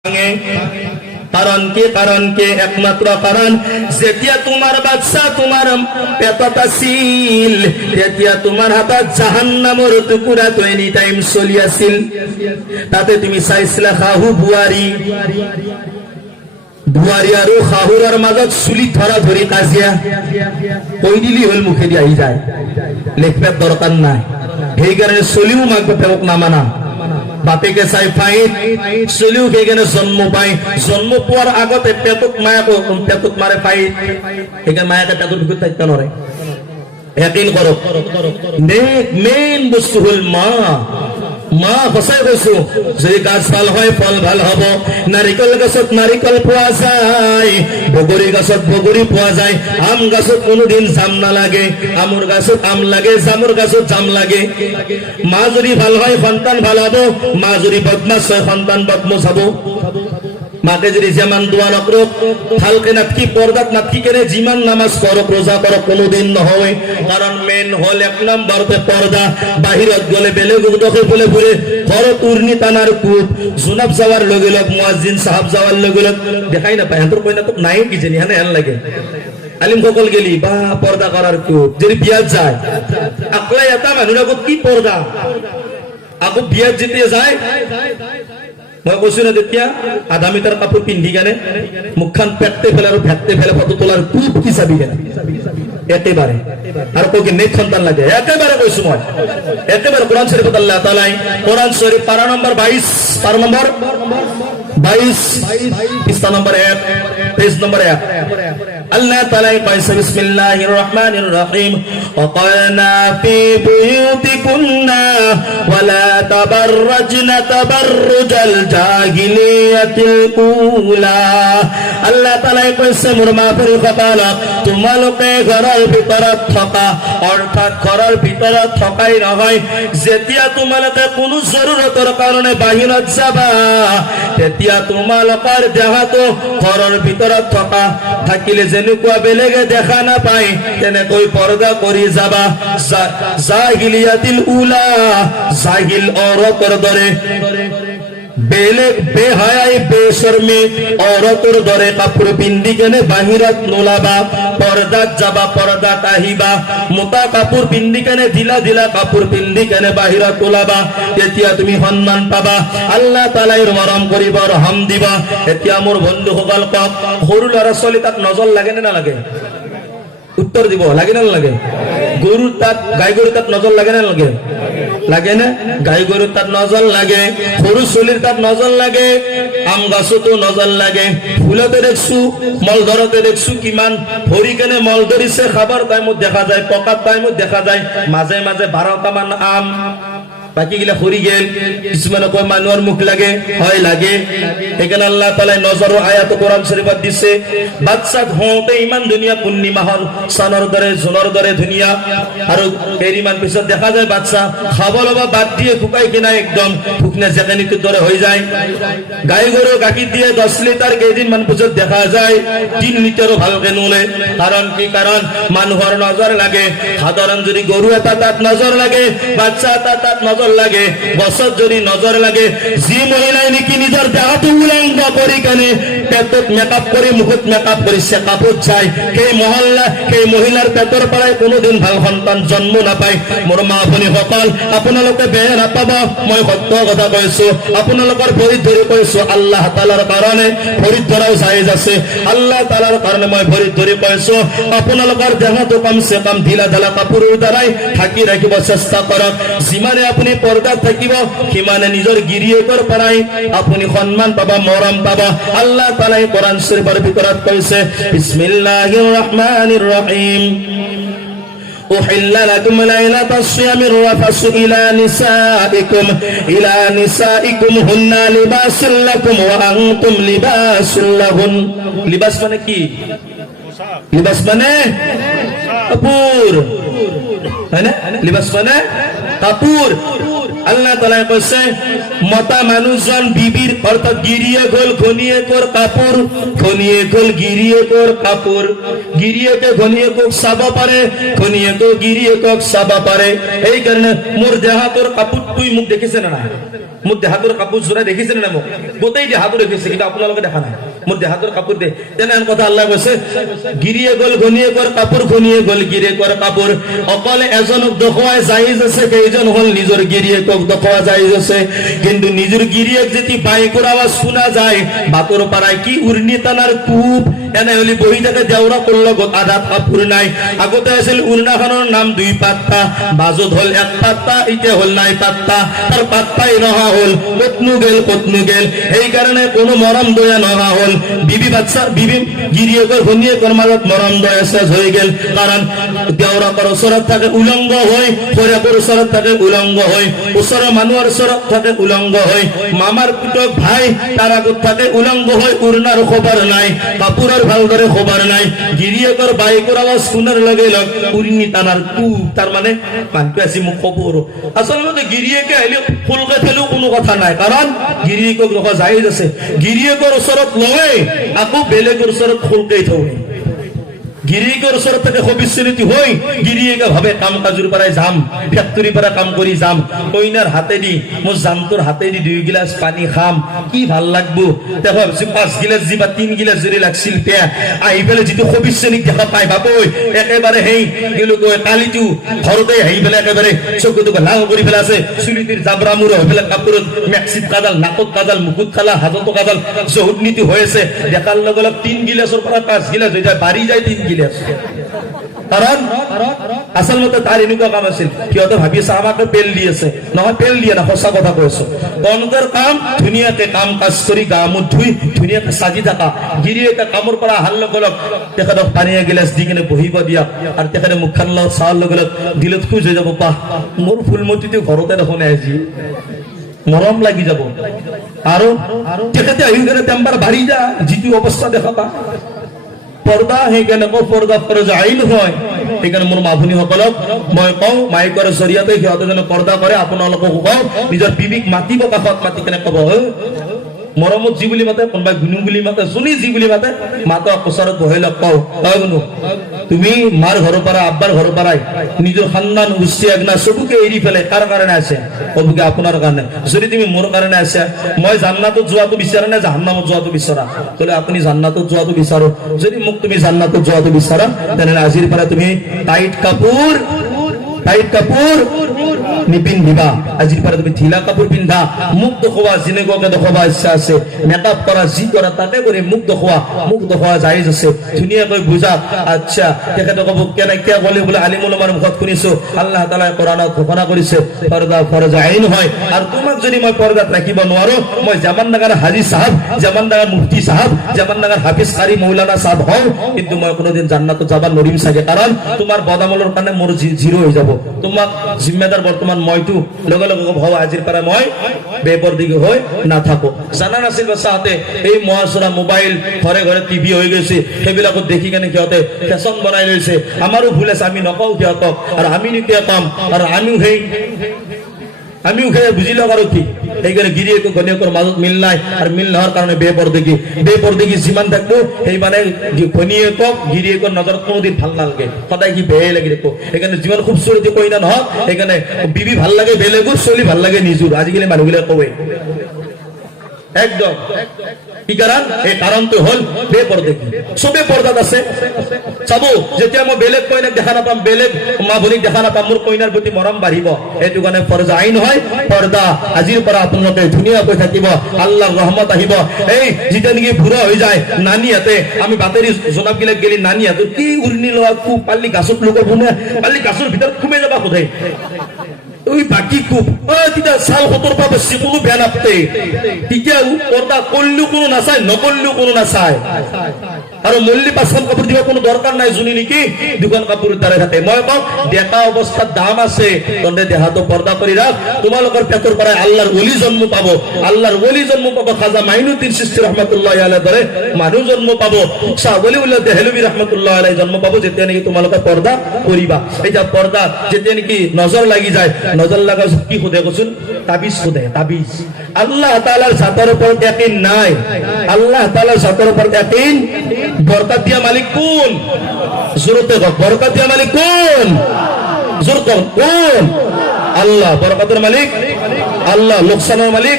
কাৰণ কি একমাত্ৰ কাৰণ যেতিয়া তোমাৰ বাচ্চা তোমাৰ পেটত আছিল তেতিয়া তোমাৰ হাতত জাহান্নামৰ টুকুৰা তো এনি টাইম চলি আছিল। তাতে তুমি চাইছিলা শাহু বুৱাৰী আৰু শাহুৰৰ মাজত চুলি ধৰা ধৰি কাজিয়া কৈ দিলি হল মুখেদি আহি যায়, লেখবাৰ দৰকাৰ নাই। সেইকাৰণে চলিও মাক বাপেকক নামানা, বাপেকে চাই ফাইট চলিও সেইকাৰণে জন্ম পায়, জন্ম পোৱাৰ আগতে পেটত মাৰে ফাইট, সেইকাৰণে মায়াকে পেটত ভিতৰত থাকিব নোৱাৰে। ইয়াকিন কৰক, মেইন বস্তু হল মা। মা সঁচাই কৈছো, যদি গাছ ভাল হয় ফল ভাল হব। নাৰিকল গছত নাৰিকল পোৱা যায়, বগৰী গছত বগৰী পোৱা যায়, আম গছত কোনোদিন জাম নালাগে, আমৰ গছত আম লাগে, জামৰ গছত জাম লাগে। মা যদি ভাল হয় সন্তান ভাল হব, মা যদি বদমাছ হয় সন্তান বদমাছ হব। মাকে যদি যেমন দোয়া নকরক, হালকে নাটকি পর্দাত নাটকি কেনে যিমান নামাজ করক রোজা করক কোনোদিন নহয়। কারণ মেন হল এক নম্বরতে পর্দা। বাহিরত গলে বেলেগ উদকে বলে ঘুরে ঘরত উর্নি টানার কূপ, জুনাব যাওয়ার লগে লগ মুয়াজ্জিন সাহাব যাওয়ার লগে লগ দেখাই না পায়, হান্তর কইনা তো নাই কি জানি হানে হেন লাগে। আলিম সকল গেলি বা পর্দা করার কূপ, যদি বিয়াত যায় আকলাই এটা মানুষ আগত কি পর্দা, আগত বিয়াত যেতে যায় মই কৈছো না তেতিয়া আধা মিটার কাপড় পিন্ধি কেনে মুখখান পেটতে ফেলে আর ভেটতে ফেলে ফটো তোলার খুব কি চাবি কেনে একেবারে আর কোকে নেক সন্তান লাগে একেবারে কৈছো মই একেবারে। কোরআন শরীফত আল্লাহ তাআলা কোরআন শরীফ পারা নম্বর 22 পারা নম্বর 22 পৃষ্ঠা নম্বর 1 পেজ নম্বর 1 আল্লাহ তাআলা কইছে বিসমিল্লাহির রহমানির রহিম ওয়াকানা ফি বুয়ুতিকুন্না ওয়ালা তাবাররাজনা তাবাররুজাল জাহিলিয়াতিল উলা। আল্লাহ তাআলা কইছে মোর মাফের কথা, তোমালোকে ঘৰৰ ভিতৰত থকা, অৰ্থাৎ ঘৰৰ ভিতৰত থকাই নহয়, যেতিয়া তোমালোকে কোনো জৰুৰতৰ কাৰণে বাহিৰত যাবা তেতিয়া তোমালোকৰ দেহটো ঘৰৰ ভিতৰত থকা থাকিলে যেনেকুৱা বেলেগে দেখা নাপায় তেনেকৈ পৰ্দা কৰি যাবা। জাহিলিয়াতিল উলা, জাহিল অৰতৰ দৰে বেলেগ বেহায়াই বেশৰ্মী অৰতৰ দৰে কাপড় পিন্ধি কেনে বাহিৰত নোলাবা, পর্দাত যাবা পর্দাত আহিবা। মোটা কাপড় পিন্ধি কেনে ঢিলা ঢিলা কাপড় পিন্ধি কেনে বাহিৰত ওলাবা, তেতিয়া তুমি সন্মান পাবা, আল্লাহ তাআলাই মৰম কৰিব, ৰহম দিবা। এতিয়া মোৰ বন্ধুসকল কওক, সৰু ল'ৰা ছোৱালী তাত নজৰ লাগে নে নালাগে? উত্তৰ দিব, লাগে না নালাগে? গৰুৰ তাত গাই গৰুৰ তাত নজৰ লাগে না নালাগে? লাগে না? গাই গৰুৰ তাত নজৰ লাগে, সৰু চলিৰ তাত নজৰ লাগে, আম গাছতো নজৰ লাগে। ফুলতে দেখছো, মল ধৰতে দেখছো, কিমান ভৰি কেনে মল ধৰিছে, খাবার টাইমত দেখা যায়, পকার টাইমত দেখা যায়, মাজে মাজে 12টা মান আম বাকি গিলা সরি গেল। কিছুমানে কয় মানুহৰ মুখ লাগে, হয় লাগে। সেইকাৰণে আল্লাহ তাআলাই নজৰ আয়াত কোৰআন শৰীফত দিছে। বাচ্চা হওঁতে ইমান ধুনীয়া, পূৰ্ণিমাহৰ চানৰ দৰে জোনৰ দৰে ধুনীয়া, আৰু কেইদিনমান পিছত দেখা যায় বাচ্চা খাব লবা বাদ দিয়ে শুকাই কিনা একদম শুকনা জেকেনিটোৰ দৰে হৈ যায়। গাই গৰু গাখীৰ দিয়ে 10 লিটাৰ, কেইদিনমান পিছত দেখা যায় 3 লিটাৰো ভালকে নোলে। কাৰণ কি? কাৰণ মানুহৰ নজৰ লাগে। সাধাৰণ যদি গৰু এটা তাত নজৰ লাগে, বাচ্চা এটা তাত নজৰ লাগে, বছৰ যদি নজৰ লাগে, যি মহিলাই নেকি নিজৰ দেহটো উলংগ কৰি কেনে পেটত মেকআপ কৰি মুখত মেকআপ কৰি চেকআপত যায়, সেই মহিলাৰ পেটৰ পৰাই কোনোদিন ভাল সন্তান জন্ম নাপায়। মোৰ মা ভনীসকল, আপোনালোকে বেয়া নাপাব, মই সত্য কথা কৈছো। আপোনালোকৰ ভৰিত ধৰি কৈছো, আল্লাহ তাআলাৰ কাৰণে ভৰিত ধৰাও জায়েজ আছে। আল্লাহ তাআলাৰ কাৰণে মই ভৰিত ধৰি কৈছো, আপোনালোকৰ দেহটো কমসে কম ঢিলা ঢালা কাপোৰৰ দ্বাৰাই ঢাকি ৰাখিব চেষ্টা কৰক। যিমানে আপুনি পৰ্দা থাকিব সিমানে নিজৰ গিৰিয়েকৰ পৰাই আপুনি সন্মান পাবা, মৰম পাবা। আল্লাহ তাআলাই কোৰআন শৰীফৰ ভিতৰত কৈছে, বিসমিল্লাহিৰ রহমানির রহিম أحل لكم ليلة الصيام الرفث إلى نسائكم هن لباس لكم وأنتم لباس لهن। লিবাস মানে কি? লিবাস মানে কাপড়, হয় না? লিবাস মানে কাপড়। আল্লাহ তাআলা কৈছে মতা মানুহজন বিবিৰ অৰ্থাৎ গিৰিয়েকৰ ঘনীয়েকৰ কাপোৰ, ঘনীয়েকৰ গিৰিয়েকৰ কাপোৰ, গিৰিয়েকে ঘনীয়েকক চাব পাৰে, ঘনীয়েকে গিৰিয়েকক চাব পাৰে। এইকাৰণে মোৰ দেহাটোৰ কাপোৰ তুই মোক দেখিছে না নাই? মোৰ দেহাটোৰ কাপোৰ জোৰা দেখিছে না মোক? গোটেই দেহাটো দেখিছে, কিন্তু আপোনালোকে দেখা নাই। মোৰ দেহাটোৰ কাপোৰ দে তেনে কথা আল্লাহ কৈছে গিৰিয়ে গল ঘনীয়েকৰ কাপোৰ, ঘনীয়ে গল গিৰিয়েকৰ কাপোৰ। অকলে এজনক দেখুৱাই জায়েজ আছে, সেইজন হল নিজৰ গিৰিয়েকক দেখুওৱা জায়েজ আছে। কিন্তু নিজৰ গিৰিয়েক যদি বাইকৰ আৱাজ শুনা যায় বাটৰ পাৰাই কি উৰ্নি টানাৰ কোপ এনেহলে বহি থাকে দেউৰাকৰ লগত আধাত কাপোৰ নাই। আগতে আছিল উৰ্নাখনৰ নাম 2 পাত্তা, বাজত হল 1 পাত্তা, এতিয়া হল নাই পাত্তা। তাৰ পাত্তাই নহা হল, কতনো গেল। সেইকাৰণে কোনো মৰম দয়া নহা হল। বিবি বাচ্চা বিবি গিৰিয়েকৰ ঘনীয়েকৰ মাজত মৰম দয়া শেষ হৈ গেল। কাৰণ দেউৰাকৰ ওচৰত থাকে উলংগ হৈ, খুৰীয়েকৰ ওচৰত থাকে উলংগ হৈ, ওচৰৰ মানুহৰ ওচৰত থাকে উলংগ হৈ, মামাৰ পুতক ভাই তাৰ আগত থাকে উলংগ হৈ। উৰ্নাৰ খবৰ নাই, কাপোৰৰ ভালদৰে খবৰ নাই। গিৰিয়েকৰ বাইকৰ আৱাজ শুনাৰ লগে লগ উৰ্নি টানাৰ কোপ। তাৰ মানে মানুহটো আছে মোক খবৰ। আচলতে গিৰিয়েকে আহিলে ফুলকে থেলেও কোনো কথা নাই, কাৰণ গিৰিয়েকক দেখা জায়েজ আছে। গিৰিয়েকৰ ওচৰত লয় আকৌ বেলেগৰ ওচৰত ফুলকেই থয়। গিৰিয়েকৰ ওচৰত থাকে সবিচ্ছিন্নতি হৈ গিৰিয়েকে ভাবে কাম কাজৰ পৰাই যাম, ফেক্টৰীৰ পৰা কাম কৰি যাম, কইনাৰ হাতেদি মোৰ জানটোৰ হাতেদি 2 গিলাচ পানী খাম, কি ভাল লাগবো। দেখো ভাবছি 5 গিলাচ যি বা 3 গিলাচ যদি লাগছিল পেয়া আহি পেলাই যিটো সবিচ্ছিন্নিক দেখা পাই ভাবই একেবাৰে সেই কি কালিটো ঘৰতে আহি পেলাই একেবাৰে চকুটো লাল কৰি পেলাই আছে, চুলিটিৰ জাবৰা মূৰ হৈ পেলাই কাপোৰত মেক্সিত কাজাল, নাকত কাজাল, মুখত কালা, হাজতো কাজাল, জহুত নীতি হৈ আছে। দেখাৰ লগে লগে 3 গিলাচৰ পৰা 5 গিলাচ হৈ যায়, বাঢ়ি যায় 3 গিলাচ। কাৰণ আচলতে তাৰ এনেকুৱা কাম আছিল, সিহঁতে ভাবি আছে আমাকে পেল দি আছে। নহয়, পেল দিয়ে না, সঁচা কথা কৈছো। কণকৰ কাম ধুনীয়াকে কাম কাজ কৰি গা মুখ ধুই ধুনীয়াকে সাজি থাকা। গিৰিয়েকে কামৰ পৰা অহাৰ লগে লগ তেখেতক পানী এগিলাচ দি কিনে বহিব দিয়া, আৰু তেখেতে মুখখন লগত চাৱাৰ লগে লগ দিলত খুজ হৈ যাব, পাহ মোৰ ফুলমতিটো ঘৰতে দেখোন আজি মৰম লাগি যাব। আৰু তেখেতে আহি কিনে টেম্পাৰ বাঢ়ি যা, যিটো অৱস্থা দেখা পা পৰ্দা। সেইকাৰণে পৰ্দা ফৰজ আইন হয়। সেইকাৰণে মোৰ মা ভনীসকলক মই কওঁ মাইকৰ জৰিয়তে সিহঁতে যেন পৰ্দা কৰে। আপোনালোকক কওঁ নিজৰ বিবিক মাতিব, কাষত মাতি কেনে কব মৰমত যি বুলি মাতে, কোনোবাই গুণু বুলি মাতে, যোনে যি বুলি মাতে মাতক, ওচৰত বহি লগ কওঁ গুণু তুমি মাৰ ঘৰৰ পৰা আব্বাৰ ঘৰৰ পৰাই নিজৰ খানদান উচ্চি আগনা চবুকে এৰি পেলাই কাৰ কাৰণে আছে? কবকে আপোনাৰ কাৰণে। যদি তুমি মোৰ কাৰণে আছে, মই জান্নাতত যোৱাটো বিচাৰা নে জাহান্নামত যোৱাটো বিচাৰা? তাহলে আপুনি জান্নাতত যোৱাটো বিচাৰো। যদি মোক তুমি জান্নাতত যোৱাটো বিচাৰা তেনেহলে আজিৰ পৰা তুমি টাইট কাপোৰ নিপিন্ধিবা। আজিৰ পৰা তুমি ঢিলা কাপোৰ পিন্ধা, মুখ দেখুৱা, যেনেকুৱাকে দেখুৱাব ইচ্ছা আছে, মেকআপ কৰা, যি কৰা তাকে কৰি মুখ দেখুৱা জায়েজ আছে। ধুনীয়াকৈ বুজা। আচ্ছা, তেখেতে কব কেনেকে গলে বোলে আলিমুল আমাৰ মুখত শুনিছো আল্লাহ তাআলাই কোৰাণত ঘোষণা কৰিছে পৰ্দা ফৰজ আইন হয়। আৰু তোমাক যদি মই পৰ্দাত ৰাখিব নোৱাৰো, মই জামান নাগাৰ হাজি সাহেব, জামান নাগাৰ মুফতি সাহেব, জামান নাগাৰ হাফিজ কাৰি মৌলানা সাহেব হওঁ, কিন্তু মই কোনোদিন জান্নাতত যাব নোৱাৰিম চাগে। কাৰণ তোমাৰ বদামলৰ কাৰণে মোৰ জিৰো হৈ যাব। তোমাক জিম্মেদাৰ বৰ্তমান মইতো লগে লগে ভাও আজিৰ পৰা মই বেপৰদিগি হৈ নাথাকো। জানা নাছিল বাচ্চাহঁতে এই মহাচৰা মোবাইল ঘৰে ঘৰে টিভি হৈ গৈছে, সেইবিলাকত দেখি কেনে সিহঁতে ফেশ্বন বনাই লৈছে। আমাৰো ভুল আছে, আমি নকওঁ সিহঁতক, আৰু আমি নিতিয়া কাম, আৰু আমিও সেই বুজি লওক। আৰু কি সেইকাৰণে গিৰিয়েক ঘনীয়েকৰ মাজত মিল নাই, আৰু মিল নোহোৱাৰ কাৰণে বেপৰদেগি যিমান থাকবো সেই মানে ঘনীয়েকক গিৰিয়েকৰ নজৰত কোনোদিন ভাল নালাগে, সদায় সি বেয়াই লাগি থাকো। সেইকাৰণে যিমান খুবচুৰতি কইনা নহওক, সেইকাৰণে বিবি ভাল লাগে বেলেগৰ, চলি ভাল লাগে নিজৰ। আজিকালি মানুহবিলাক কবে একদম কি কাৰণ? এই কাৰণটো হল বেপৰদেগি। চবে পৰ্দাত আছে। চাব যেতিয়া মই বেলেগ কইনাক দেখা নাপাম, বেলেগ মা ভনীক দেখা নাপাম, মোৰ কইনাৰ প্ৰতি মৰম বাঢ়িব। সেইটো কাৰণে ফৰজ আইন হয় পৰ্দা। আজিৰ পৰা আপোনালোকে ধুনীয়াকৈ থাকিব, আল্লাহৰ ৰহমত আহিব। এই যেতিয়া নেকি বুঢ়া হৈ যায়, নানীহঁতে আমি বাতৰি জনাব গিলাক গেলি নানীহঁতৰ কি উৰ্নি লোৱা খুব পাল্লি গাছত লোক শুনে, পাল্লি গাছৰ ভিতৰত সোমাই যাবা সোধে ওই বাকি খুব তেতিয়া চাল সতৰ পৰা বেছি কোনো বেয়া নাপাতে। তেতিয়া পৰ্দা কৰিলেও কোনো নাচায়, নকৰিলেও কোনো নাচায়। আৰু মল্লি পাঁচখন কাপোৰ দিব কোনো দৰকাৰ নাই যোনে নেকি দুখন কাপোৰ তাৰে থাকে মই কওঁ ডেকা অৱস্থাত দাম আছে তহঁতে দেহাটো পৰ্দা কৰি ৰাখ তোমালোকৰ পেটৰ পৰাই আল্লাহৰ ওলি জন্ম পাব আল্লাহৰ ওলি জন্ম পাব খাজা মাইনুদ্দিন চিস্তি ৰহমাতুল্লাহ আলাইহিৰ দৰে মানুহ জন্ম পাব শাহ ওলিউল্লাহ দেহলভী ৰহমাতুল্লাহ আলাইহি জন্ম পাব যেতিয়া নেকি তোমালোকে পৰ্দা কৰিবা এতিয়া পৰ্দা যেতিয়া নেকি নজৰ লাগি যায় নজৰ লাগা কি খুদে কচোন তাবিজ খুদে তাবিজ আল্লাহ তাআলাৰ জাতৰ ওপৰত ইয়াকিন নাই আল্লাহ তাআলাৰ জাতৰ ওপৰত ইয়াকিন বরকত দিয়া মালিক কোন জোরতে কও বরকত দিয়া মালিক কোন জোর কও কোন আল্লাহ বরকতের মালিক আল্লাহ লোকসানের মালিক